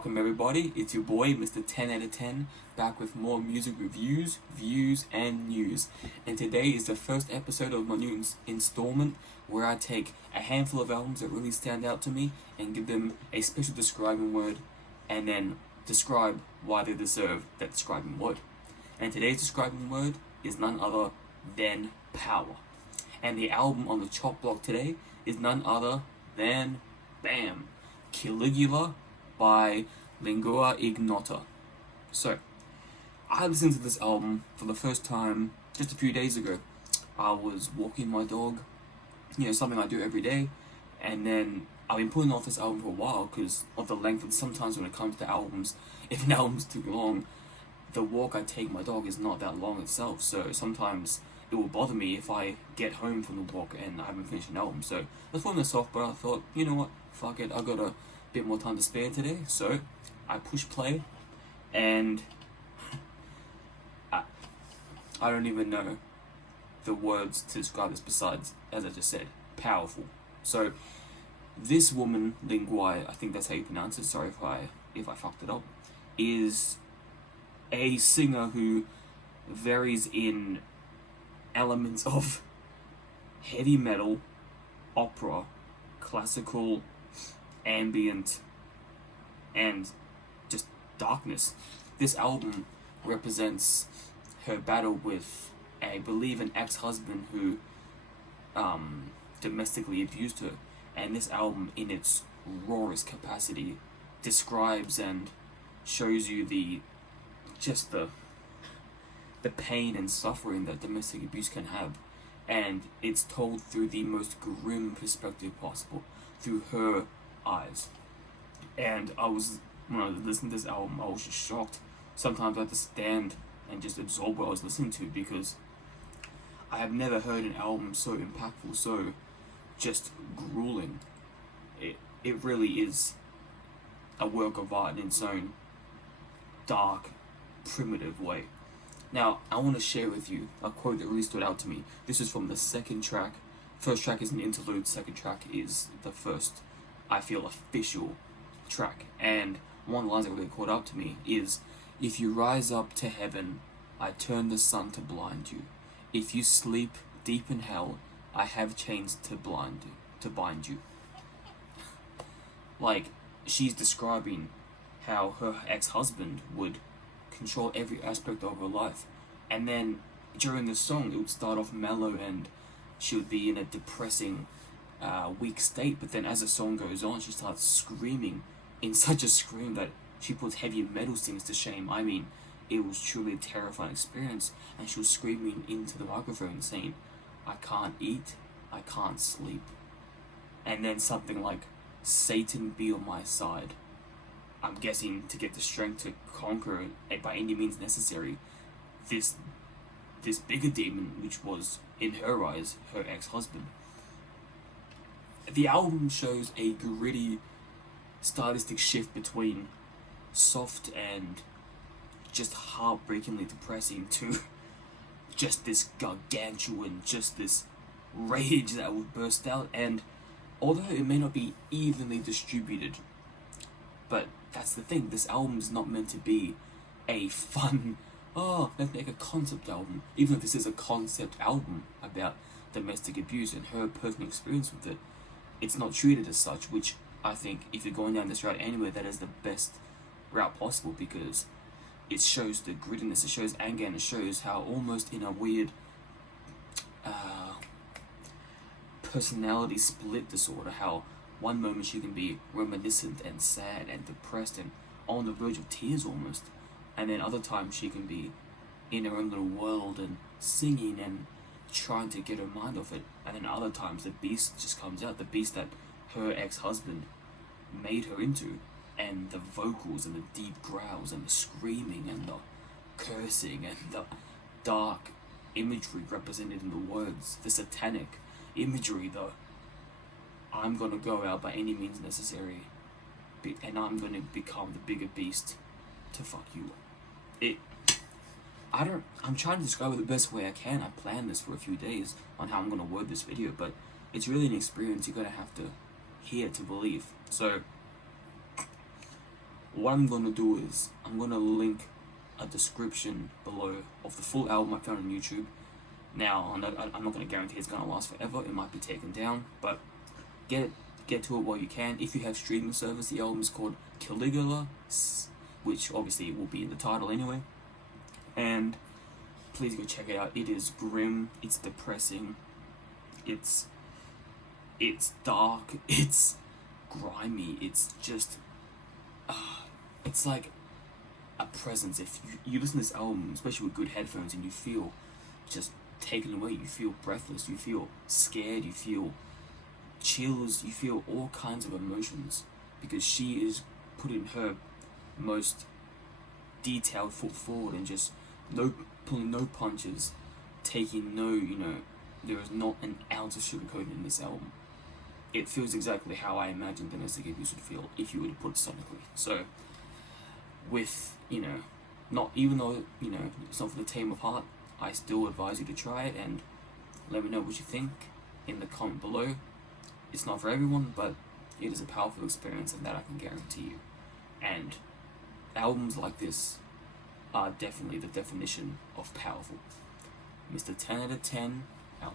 Welcome everybody, it's your boy Mr. 10 out of 10 back with more music reviews, views and news. And today is the first episode of my new installment where I take a handful of albums that really stand out to me and give them a special describing word and then describe why they deserve that describing word. And today's describing word is none other than power. And the album on the chop block today is none other than, bam, CALIGUA by Lingua Ignota. So, I listened to this album for the first time just a few days ago. I was walking my dog, something I do every day, and then I've been putting off this album for a while because of the length, and sometimes when it comes to albums, if an album's too long, the walk I take my dog is not that long itself, so sometimes it will bother me if I get home from the walk and I haven't finished an album. So I was putting this off, but I thought, you know what, fuck it, I got a bit more time to spare today, so I pushed play, and I don't even know the words to describe this besides, as I just said, powerful. So this woman, Lingua, I think that's how you pronounce it, sorry if I fucked it up, is a singer who varies in elements of heavy metal, opera, classical, ambient, and just darkness. This album represents her battle with, I believe, an ex-husband who domestically abused her, and this album in its rawest capacity describes and shows you the pain and suffering that domestic abuse can have, and it's told through the most grim perspective possible, through her eyes. And when I was listening to this album, I was just shocked. Sometimes I had to stand and just absorb what I was listening to, because I have never heard an album so impactful, so just grueling. It really is a work of art in its own dark, primitive way. Now, I want to share with you a quote that really stood out to me. This is from the second track. First track is an interlude, second track is the first, I feel, official track. And one of the lines that really caught up to me is, "If you rise up to heaven, I turn the sun to blind you. If you sleep deep in hell, I have chains to bind you." Like, she's describing how her ex-husband would control every aspect of her life, and then during the song it would start off mellow and she would be in a depressing, weak state, but then as the song goes on she starts screaming in such a scream that she puts heavy metal things to shame. I mean, it was truly a terrifying experience, and she was screaming into the microphone saying, "I can't eat, I can't sleep," and then something like, "Satan be on my side." I'm guessing to get the strength to conquer it by any means necessary this bigger demon, which was, in her eyes, her ex-husband. The album shows a gritty stylistic shift between soft and just heartbreakingly depressing to just this gargantuan, just this rage that would burst out. And although it may not be evenly distributed, but that's the thing, this album is not meant to be a fun, let's make a concept album. Even if this is a concept album about domestic abuse and her personal experience with it, it's not treated as such, which I think if you're going down this route anyway, that is the best route possible, because it shows the grittiness, it shows anger, and it shows how almost in a weird personality split disorder, how one moment she can be reminiscent and sad and depressed and on the verge of tears almost, and then other times she can be in her own little world and singing and trying to get her mind off it, and then other times the beast just comes out, the beast that her ex-husband made her into, and the vocals and the deep growls and the screaming and the cursing and the dark imagery represented in the words, the satanic imagery, the "I'm gonna go out by any means necessary, and I'm gonna become the bigger beast to fuck you." I'm trying to describe it the best way I can. I planned this for a few days on how I'm gonna word this video, but it's really an experience you're gonna have to hear to believe. So what I'm gonna do is I'm gonna link a description below of the full album I found on YouTube. Now, I'm not gonna guarantee it's gonna last forever. It might be taken down, but get to it while you can. If you have streaming service, the album is called CALIGUA, which obviously will be in the title anyway. And please go check it out. It is grim. It's depressing. It's dark. It's grimy. It's just it's like a presence. If you listen to this album, especially with good headphones, and you feel just taken away, you feel breathless, you feel scared, you feel chills, you feel all kinds of emotions, because she is putting her most detailed foot forward and just pulling no punches, taking no, there is not an ounce of sugarcoating in this album. It feels exactly how I imagined domestic abuse would feel if you were to put it sonically. So, with, not, even though, it's not for the tame of heart, I still advise you to try it, and let me know what you think in the comment below. It's not for everyone, but it is a powerful experience, and that I can guarantee you. And albums like this are definitely the definition of powerful. Mr. 10 out of 10, out.